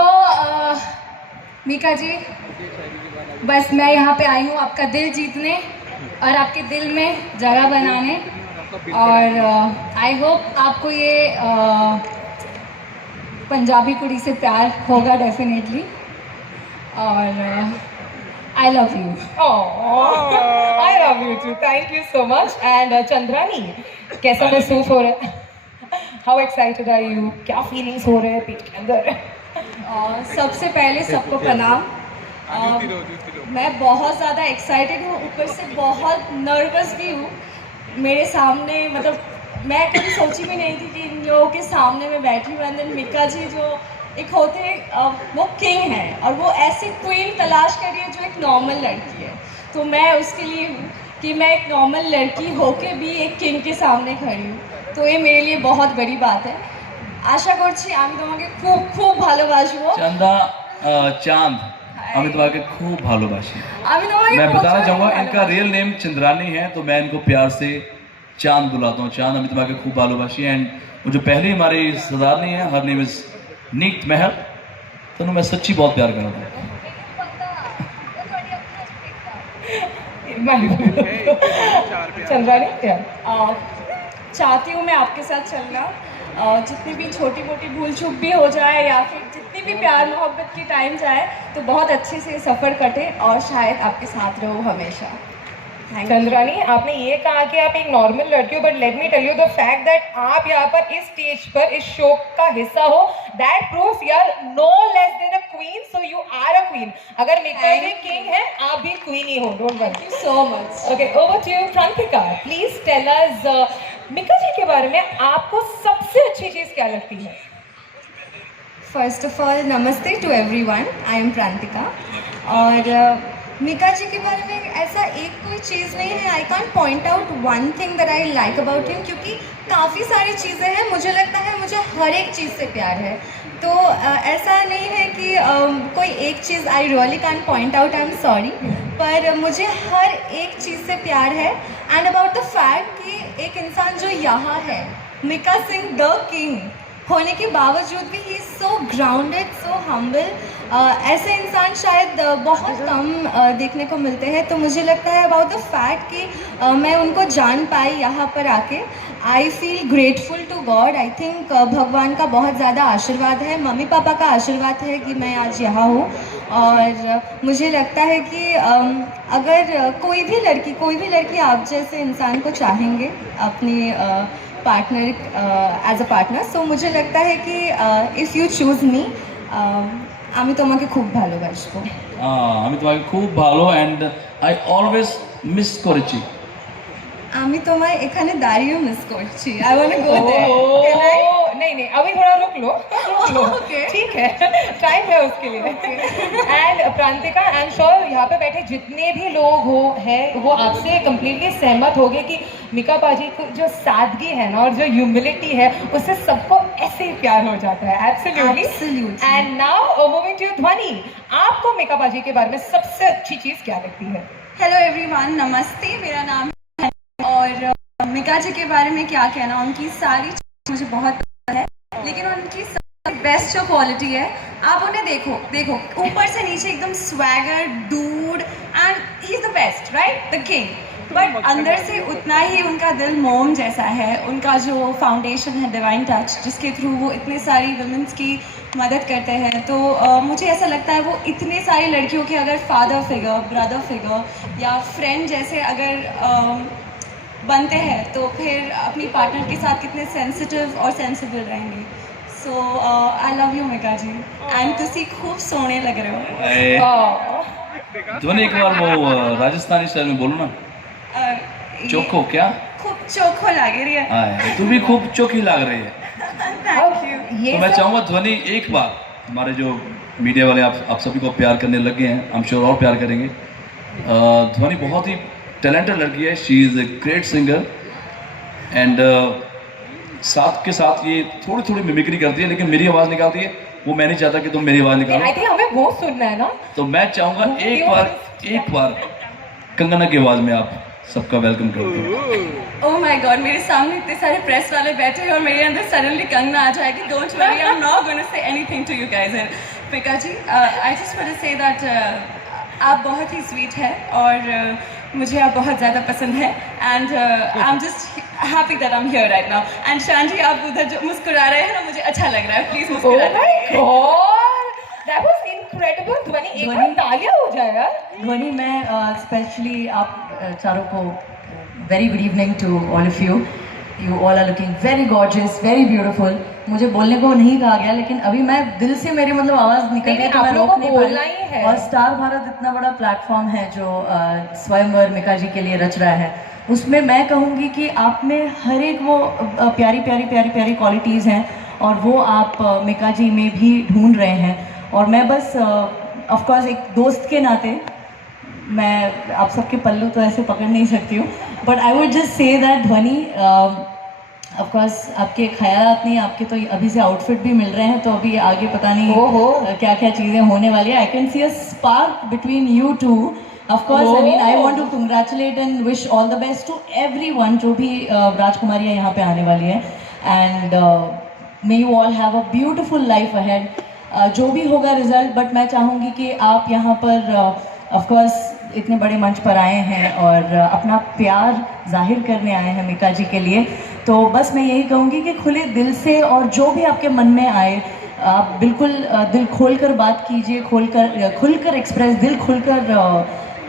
मीका जी, बस मैं यहाँ पे आई हूँ आपका दिल जीतने और आपके दिल में जगह बनाने. और आई होप आपको ये पंजाबी कुड़ी से प्यार होगा डेफिनेटली. और आई love you. I love you too. Thank you so much. And Chandrani, कैसा महसूस हो रहा है? How excited are you? क्या feelings हो रहे हैं पेट के अंदर? सबसे पहले सबको प्रणाम. मैं बहुत ज़्यादा एक्साइटेड हूँ, ऊपर से बहुत नर्वस भी हूँ. मेरे सामने मतलब मैं कभी सोची भी नहीं थी कि इन लोगों के सामने मैं बैठी हूँ. एंड देन मीका जी जो एक होते हैं वो किंग हैं और वो ऐसी क्वीन तलाश कर रही है जो एक नॉर्मल लड़की है. तो मैं उसके लिए हूँ कि मैं एक नॉर्मल लड़की होके भी एक किंग के सामने खड़ी हूँ. तो ये मेरे लिए बहुत बड़ी बात है. আশা করছি আমি তোমাকে খুব খুব ভালোবাসবো. चंदा चांद, আমি তোমাকে खूब ভালোবাসি. আমি তোমাকে मैं बताना প্রচুর चाहूँगा ভালোবাসি। इनका रियल नेम चंद्रानी है, तो मैं इनको प्यार से चांद बुलाता हूँ. चांद, हमें तुम्हारे खूब भालोबाशी. एंड वो जो पहली हमारी सरदारनी है, हर नेम इज नीत महल. तो मैं सच्ची बहुत प्यार करता हूँ. चंद्रानी क्या? चाहती हूँ मैं आपके साथ चलना. जितनी भी छोटी मोटी भूल चूक भी हो जाए या फिर जितनी भी प्यार मोहब्बत की टाइम जाए तो बहुत अच्छे से सफ़र कटे और शायद आपके साथ रहो हमेशा. चंद्रानी, आपने ये कहा कि आप एक नॉर्मल लड़की हो, but let me tell you the fact that आप यहाँ पर इस स्टेज पर इस शो का हिस्सा हो, that proves you are no less than a queen. So you are a queen. अगर मीका जी किंग है, आप भी क्वीन ही हो. Don't worry. Thank you so much. Okay, over to you Prantika. Please tell us Mika ji के बारे में आपको सबसे अच्छी चीज़ क्या लगती है? फर्स्ट ऑफ ऑल नमस्ते to everyone. I am Prantika. और मीका जी के बारे में ऐसा एक कोई चीज़ नहीं है. I can't point out one thing that I like about him, क्योंकि काफ़ी सारी चीज़ें हैं. मुझे लगता है मुझे हर एक चीज़ से प्यार है. तो ऐसा नहीं है कि कोई एक चीज़ I really can't point out. I am sorry, पर मुझे हर एक चीज़ से प्यार है. एंड अबाउट द फैक्ट कि एक इंसान जो यहाँ है, मीका सिंह द किंग होने के बावजूद भी he is so grounded, so humble. ऐसे इंसान शायद बहुत कम देखने को मिलते हैं. तो मुझे लगता है अबाउट द फैक्ट कि मैं उनको जान पाई यहाँ पर आके, I feel grateful to god. I think भगवान का बहुत ज़्यादा आशीर्वाद है, मम्मी पापा का आशीर्वाद है कि मैं आज यहाँ हूँ. और मुझे लगता है कि अगर कोई भी लड़की आप जैसे इंसान को चाहेंगे अपनी एज अ पार्टनर, सो मुझे लगता है कि इफ़ यू चूज मी, আমি তোমাকে খুব ভালোবাসবো। আমি তোমাকে খুব ভালো অ্যান্ড আই অলওয়েজ মিস করেছি। আমি তোমায় এখানে দাঁড়িয়ে মিস করছি। I want to go there. नहीं नहीं, अभी थोड़ा रुक लो। Okay. ठीक है, टाइम है उसके लिए। एंड प्रांतिका, आई एम श्योर यहाँ पे बैठे जितने भी लोग हैं वो आपसे कम्प्लीटली सहमत हो गए कि मिका पाजी को जो सादगी है ना और जो ह्यूमिलिटी है उससे सबको ऐसे ही प्यार हो जाता है। Absolutely. Absolutely. And now moving to Dhvani, आपको मिका पाजी के बारे में सबसे अच्छी चीज़ क्या लगती है? हेलो एवरीवन, नमस्ते, मेरा नाम है और मिका जी के बारे में क्या कहना, उनकी सारी चीज़ मुझे बहुत पसंद है, लेकिन उनकी सबसे बेस्ट जो क्वालिटी है, आप उन्हें देखो ऊपर से नीचे एकदम swagger dude and he is the best, right, the king, but अंदर से उतना ही उनका दिल मोम जैसा है। उनका जो फाउंडेशन है डिवाइन टच, जिसके थ्रू वो इतने सारी वुमेंस की मदद करते हैं, तो मुझे ऐसा लगता है वो इतने सारी लड़कियों के अगर फादर फिगर, ब्रदर फिगर या फ्रेंड जैसे अगर बनते हैं तो फिर अपनी पार्टनर के साथ कितने सेंसिटिव और सेंसिबल रहेंगे। So I love you Mika ji, and तुसी खूब सोने लग रहे हो। ध्वनि एक बार वो राजस्थानी स्टाइल में बोलो ना, चोखो क्या? खूब चोखो लग रही है। तू भी खूब चोखी लग रही है। Thank you. ये तो मैं सब- चाहूँगा ध्वनि एक बार, हमारे जो मीडिया वाले आप सभी को प्यार करने लग गए हैं, आई एम श्योर और प्यार करेंगे। ध्वनि बहुत ही टैलेंटेड लड़की है, she is a great singer and साथ के साथ ये थोड़ी थोड़ी मिमिक्री करती है, लेकिन मेरी आवाज़ निकालती है, वो मैं नहीं चाहता कि तुम मेरी आवाज़ आई निकालो। थिंक हमें वो सुनना है ना। तो मैं चाहूँगा एक बार कंगना की आवाज़ में आप सबका वेलकम करते हैं। ओह माय गॉड, मेरे सामने इतने सारे प्रेस वाले बैठे हैं और मेरे अंदर सडनली कंगना आ जाएगी। Don't worry, I am not going to say anything to you guys. And Mika ji, I just want to say that आप बहुत ही स्वीट है और मुझे आप बहुत ज़्यादा पसंद है, and I am just happy that I am here right now. And शान जी, आप उधर जो मुस्कुरा रहे हैं ना, मुझे अच्छा लग रहा है, प्लीज़ Oh मुस्कुरा my God, that was incredible। ध्वनि, एक बार तालियां हो जाए यार। ध्वनि, मैं स्पेशली आप चारों को very good evening to all of you all are looking very gorgeous, very beautiful. मुझे बोलने को नहीं कहा गया, लेकिन अभी मैं दिल से मेरी मतलब आवाज़ निकल गई, तो मैं रोक नहीं बोलना ही पाई। है। और स्टार भारत इतना बड़ा प्लेटफॉर्म है जो स्वयंवर मिका जी के लिए रच रहा है, उसमें मैं कहूँगी कि आप में हर एक वो प्यारी प्यारी प्यारी प्यारी क्वालिटीज़ हैं और वो आप मिका जी में भी ढूंढ रहे हैं। और मैं बस ऑफकोर्स एक दोस्त के नाते मैं आप सबके पल्लू तो ऐसे पकड़ नहीं सकती हूँ, but I would just say that ध्वनि, ऑफकोर्स आपके ख्यालात नहीं, आपके तो अभी से आउटफिट भी मिल रहे हैं, तो अभी आगे पता नहीं क्या क्या चीज़ें होने वाली है। I can see a spark between you two. Of course I mean I want to congratulate and wish all the best to everyone जो भी राजकुमारियाँ यहाँ पे आने वाली हैं, and may you all have a beautiful life ahead. जो भी होगा रिजल्ट, बट मैं चाहूँगी कि आप यहाँ पर ऑफकोर्स इतने बड़े मंच पर आए हैं और अपना प्यार जाहिर करने आए हैं मिका जी के लिए, तो बस मैं यही कहूँगी कि खुले दिल से और जो भी आपके मन में आए आप बिल्कुल दिल खोलकर बात कीजिए, खुलकर एक्सप्रेस, दिल खुलकर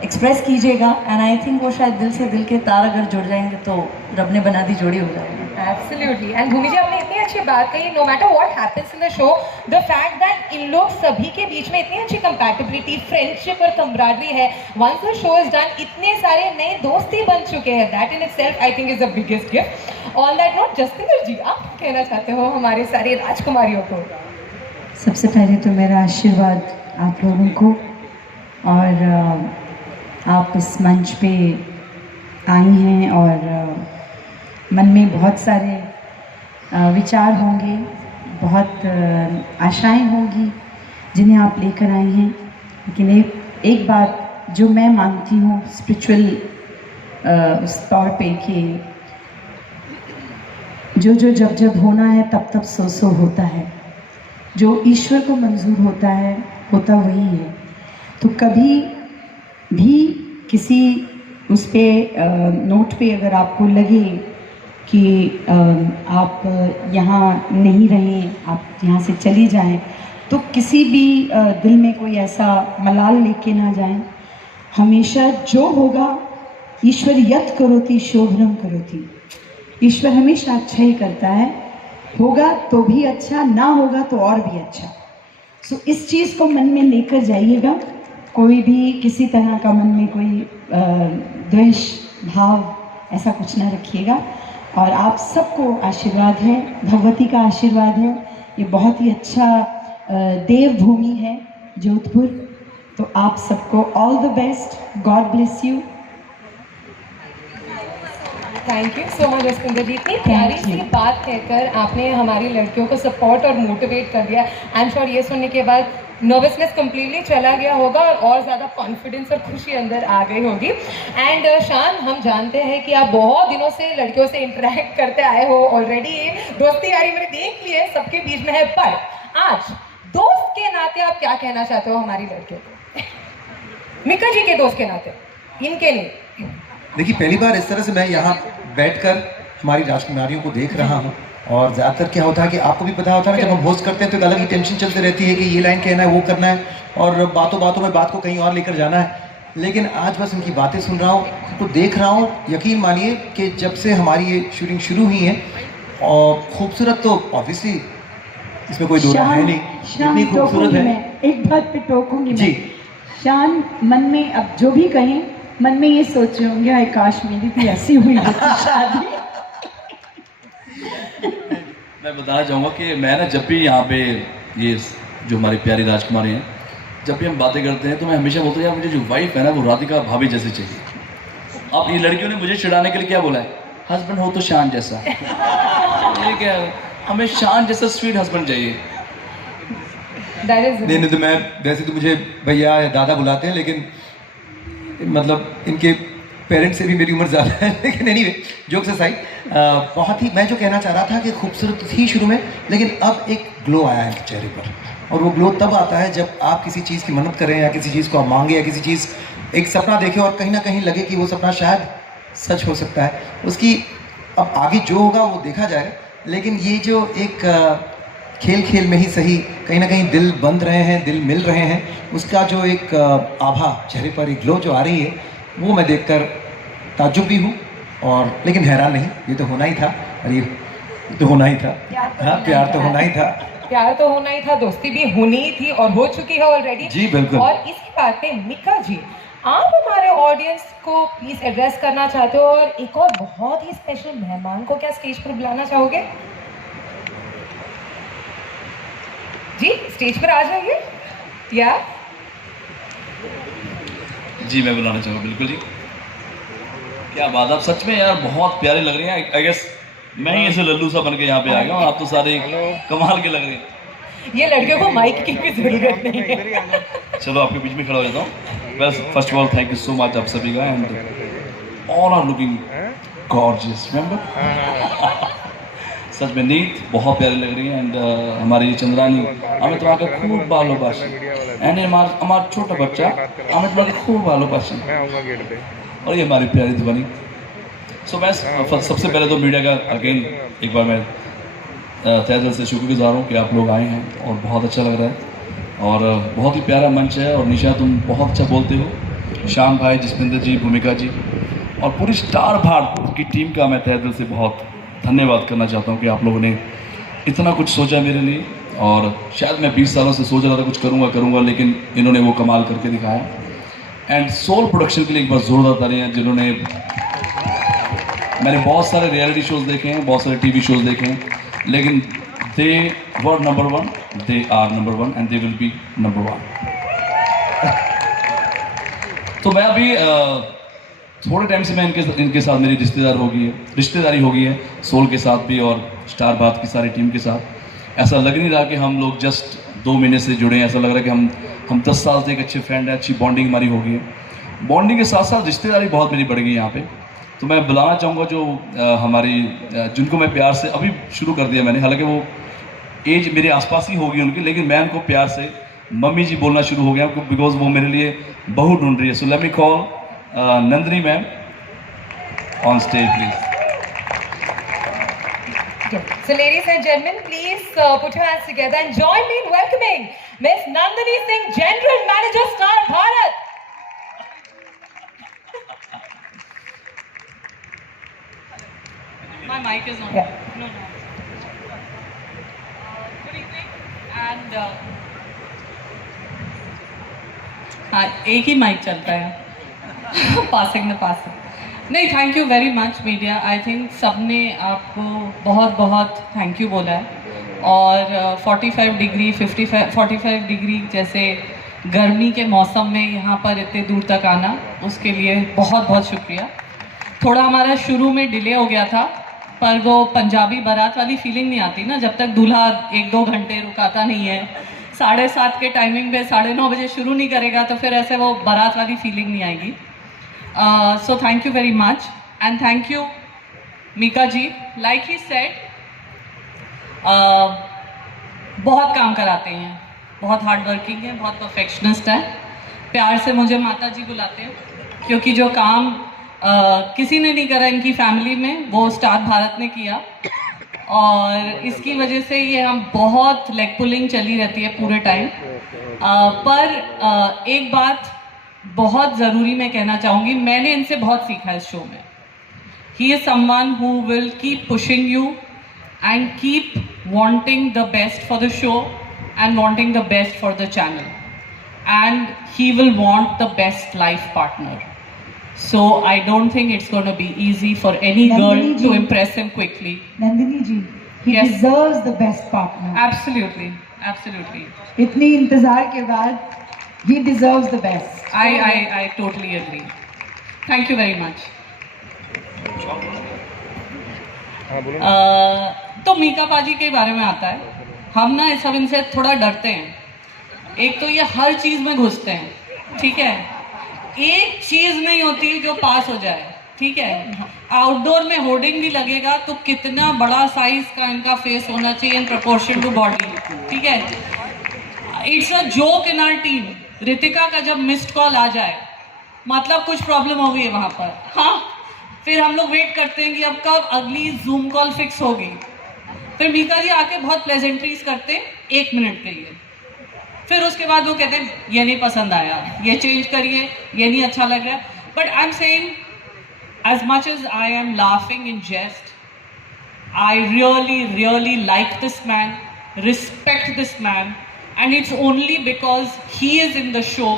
एक्सप्रेस कीजिएगा, एंड आई थिंक वो शायद दिल से दिल के तार अगर जुड़ जाएंगे तो रब ने बना दी जोड़ी हो जाएगी। Absolutely. And भूमि जी, आपने इतनी अच्छी बात कही, no matter what happens in the show, the fact that इन लोग सभी के बीच में इतनी अच्छी compatibility, friendship और camaraderie है, once the show is done, इतने सारे नए दोस्त ही बन चुके हैं, that in itself I think is the biggest gift. On that note, Jaspinder जी, आप क्या कहना चाहते हो हमारे सारे राजकुमारियों को? सबसे पहले तो मेरा आशीर्वाद आप लोगों को, और आप इस मंच पे आई हैं और मन में बहुत सारे विचार होंगे, बहुत आशाएं होंगी जिन्हें आप लेकर आई हैं, लेकिन एक बात जो मैं मानती हूँ स्पिरिचुअल उस तौर पे कि जो जब होना है तब सो होता है, जो ईश्वर को मंजूर होता है होता वही है। तो कभी भी किसी उस पे नोट पे अगर आपको लगे कि आप यहाँ नहीं रहें, आप यहाँ से चली जाएं, तो किसी भी दिल में कोई ऐसा मलाल लेके ना जाएं। हमेशा जो होगा ईश्वर यत् करोति शोभनम करोति, ईश्वर हमेशा अच्छा ही करता है, होगा तो भी अच्छा, ना होगा तो और भी अच्छा। सो इस चीज़ को मन में लेकर जाइएगा, कोई भी किसी तरह का मन में कोई द्वेष भाव ऐसा कुछ ना रखिएगा। और आप सबको आशीर्वाद है, भगवती का आशीर्वाद है, ये बहुत ही अच्छा देवभूमि है जोधपुर। तो आप सबको all the best, God bless you. Thank you so much Jaswinder ji, इतनी प्यारी सी बात कहकर आपने हमारी लड़कियों को सपोर्ट और मोटिवेट कर दिया। आई एम श्योर ये सुनने के बाद नर्वसनेस कम्प्लीटली चला गया होगा और ज़्यादा कॉन्फिडेंस और खुशी अंदर आ गई होगी। एंड शान, हम जानते हैं कि आप बहुत दिनों से लड़कियों से इंटरेक्ट करते आए हो ऑलरेडी, दोस्ती यारी मैंने देख ली है सबके बीच में है, पर आज दोस्त के नाते आप क्या कहना चाहते हो हमारी लड़कियों को? मिका जी के दोस्त के नाते, इनके नहीं। देखिए, पहली बार इस तरह से मैं यहाँ बैठकर हमारी राजकुमारियों को देख रहा हूँ। और ज़्यादातर क्या होता है कि आपको भी पता होता है ना, जब हम होस्ट करते हैं तो एक अलग ही टेंशन चलती रहती है कि ये लाइन कहना है, वो करना है, और बातों बातों में बात को कहीं और लेकर जाना है। लेकिन आज बस उनकी बातें सुन रहा हूँ, उनको देख रहा हूँ। यकीन मानिए कि जब से हमारी ये शूटिंग शुरू हुई है, और खूबसूरत तो ऑब्वियसली इसमें कोई दो राय है नहीं, इतनी खूबसूरत है। एक बात पे टोकूंगी जी। शान मन में अब जो भी कहें, मन में ये सोच रहे होंगे, हाय काश मेरी भी ऐसी हुई होती शादी। मैं बताना चाहूँगा कि मैं ना जब भी यहाँ पे ये जो हमारी प्यारी राजकुमारी हैं, जब भी हम बातें करते हैं तो मैं हमेशा बोलता हूँ यार मुझे जो वाइफ है ना वो राधिका भाभी जैसी चाहिए। अब ये लड़कियों ने मुझे चिढ़ाने के लिए क्या बोला है, हस्बैंड हो तो शान जैसा। ये क्या, हमें शान जैसा स्वीट हस्बैंड चाहिए। नहीं तो मैं वैसे तो मुझे भैया या दादा बुलाते हैं, लेकिन मतलब इनके पेरेंट्स से भी मेरी उम्र ज़्यादा है। लेकिन एनीवे, जोक्स असाइड, बहुत ही मैं जो कहना चाह रहा था कि खूबसूरत थी शुरू में, लेकिन अब एक ग्लो आया है इनके चेहरे पर। और वो ग्लो तब आता है जब आप किसी चीज़ की मन्नत करें या किसी चीज़ को आप मांगे या किसी चीज़ एक सपना देखें और कहीं ना कहीं लगे कि वो सपना शायद सच हो सकता है। उसकी अब आगे जो होगा वो देखा जाएगा, लेकिन ये जो एक खेल खेल में ही सही कहीं ना कहीं दिल बंध रहे हैं, दिल मिल रहे हैं, उसका जो एक आभा चेहरे पर एक ग्लो जो आ रही है, वो मैं देखकर ताज्जुब भी हूँ। और लेकिन हैरान नहीं, ये तो होना ही था, और ये तो होना ही था। हाँ, प्यार तो होना ही था, प्यार तो होना ही था, दोस्ती भी होनी ही थी और हो चुकी है ऑलरेडी। जी बिल्कुल। और इसी बात पे मिका जी, आप हमारे ऑडियंस को प्लीज एड्रेस करना चाहते हो और एक और बहुत ही स्पेशल मेहमान को क्या स्टेज पर बुलाना चाहोगे? जी स्टेज पर आ जाइए। या जी मैं बुलाना चाहूँगा, बिल्कुल जी। क्या बात, आप सच में यार बहुत प्यारे लग रही हैं। आई गेस मैं ही ऐसे लल्लू सा बन के यहाँ पे आ गया हूँ, आप तो सारे कमाल के लग रहे हैं। ये लड़कियों को माइक की भी जरूरत नहीं है। चलो आपके बीच में खड़ा हो जाता हूँ। Well first of all thank you so much आप सभी का, and all are looking gorgeous. Remember सच में नीत बहुत प्यारी लग रही है। एंड हमारी चंद्रानी हमें तुम्हारा खूब भालोबासी, एंड हमारा छोटा बच्चा हमें तुम्हारा खूब भालोबासी, और ये हमारी प्यारी ध्वनि। सो मैं सबसे पहले तो मीडिया का अगेन एक बार मैं तहे दिल से शुक्रगुजार हूँ कि आप लोग आए हैं और बहुत अच्छा लग रहा है और बहुत ही प्यारा मंच है। और निशा तुम बहुत अच्छा बोलते हो, श्याम भाई, जसविंदर जी, भूमिका जी और पूरी स्टार भारत की टीम का मैं तहे दिल से बहुत धन्यवाद करना चाहता हूँ कि आप लोगों ने इतना कुछ सोचा मेरे लिए। और शायद मैं 20 सालों से सोच रहा था कुछ करूँगा, लेकिन इन्होंने वो कमाल करके दिखाया। एंड सोल प्रोडक्शन के लिए एक बार जोरदार तालियां, जिन्होंने मैंने बहुत सारे रियलिटी शोज़ देखे हैं, बहुत सारे टीवी शोज़ देखे हैं, लेकिन they were number one, they are number one and they will be number one. तो मैं अभी थोड़े टाइम से मैं इनके साथ मेरी रिश्तेदारी हो गई है, सोल के साथ भी और स्टार बात की सारी टीम के साथ। ऐसा लग नहीं रहा कि हम लोग जस्ट 2 महीने से जुड़े हैं, ऐसा लग रहा है कि हम 10 साल से एक अच्छे फ्रेंड हैं, अच्छी बॉन्डिंग हमारी हो गई है। बॉन्डिंग के साथ साथ रिश्तेदारी बहुत मेरी बढ़ गई यहाँ पे। तो मैं बुलाना चाहूँगा जो जिनको मैं प्यार से अभी शुरू कर दिया मैंने, हालांकि वो एज मेरे आसपास ही होगी उनकी, लेकिन मैं उनको प्यार से मम्मी जी बोलना शुरू हो गया बिकॉज वो मेरे लिए बहू ढूंढ रही है। So let me call Nandini ma'am on stage please. So ladies and gentlemen, please put your hands together and join me in welcoming Miss Nandini Singh, General Manager, Star Bharat. My mic is on. Yeah. No, no. Good evening. And हाँ, एक ही माइक चलता है पासिंग द पासिंग। नहीं, thank you very much media. I think सबने आपको बहुत बहुत थैंक यू बोला है। और 45 डिग्री 45 डिग्री जैसे गर्मी के मौसम में यहाँ पर इतने दूर तक आना, उसके लिए बहुत बहुत शुक्रिया। थोड़ा हमारा शुरू में डिले हो गया था, पर वो पंजाबी बारात वाली फीलिंग नहीं आती ना, जब तक दूल्हा 1-2 घंटे रुकाता नहीं है, 7:30 के टाइमिंग पे 9:30 बजे शुरू नहीं करेगा, तो फिर ऐसे वो बारात वाली फीलिंग नहीं आएगी। So thank you very much and thank you Mika ji. Like he said, बहुत काम कराते हैं, बहुत हार्ड वर्किंग है, बहुत परफेक्शनिस्ट है। प्यार से मुझे माता जी बुलाते हैं, क्योंकि जो काम किसी ने नहीं करा इनकी फैमिली में, वो स्टार भारत ने किया। और इसकी वजह से ये हम बहुत लेग पुलिंग चली रहती है पूरे टाइम। पर एक बात बहुत ज़रूरी मैं कहना चाहूँगी, मैंने इनसे बहुत सीखा इस शो में। He is someone who will keep pushing you and keep wanting the best for the show and wanting the best for the channel, and he will want the best life partner. So I don't think it's going to be easy for any girl Nandini to ji. impress him quickly. Nandini ji, he Yes. deserves the best partner. Absolutely, absolutely. इतनी इंतजार के बाद he deserves the best. I totally agree. Thank you very much. तो मीका पाजी के बारे में आता है, हम ना सब इनसे थोड़ा डरते हैं। एक तो ये हर चीज़ में घुसते हैं, ठीक है, एक चीज़ नहीं होती जो पास हो जाए, ठीक है। आउटडोर में होर्डिंग भी लगेगा तो कितना बड़ा साइज का इनका फेस होना चाहिए इन प्रपोर्शन टू बॉडी, ठीक है। It's a joke in our team. Ritika का जब मिस्ड कॉल आ जाए, मतलब कुछ प्रॉब्लम हो गई है वहाँ पर, हाँ, फिर हम लोग वेट करते हैं कि अब कब अगली जूम कॉल फिक्स होगी। फिर मीका जी आके बहुत प्लेजेंट्रीज करते हैं 1 मिनट के लिए, फिर उसके बाद वो कहते हैं ये नहीं पसंद आया, ये चेंज करिए, ये नहीं अच्छा लग रहा। But I am saying, as much as I am laughing in jest, I really like this man, respect this man, and it's only because he is in the show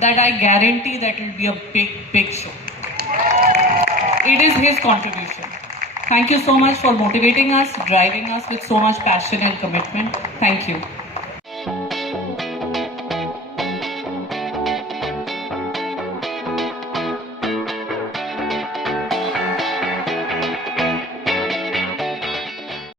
that I guarantee that it will be a big show. It is his contribution. Thank you so much for motivating us, driving us with so much passion and commitment. Thank you.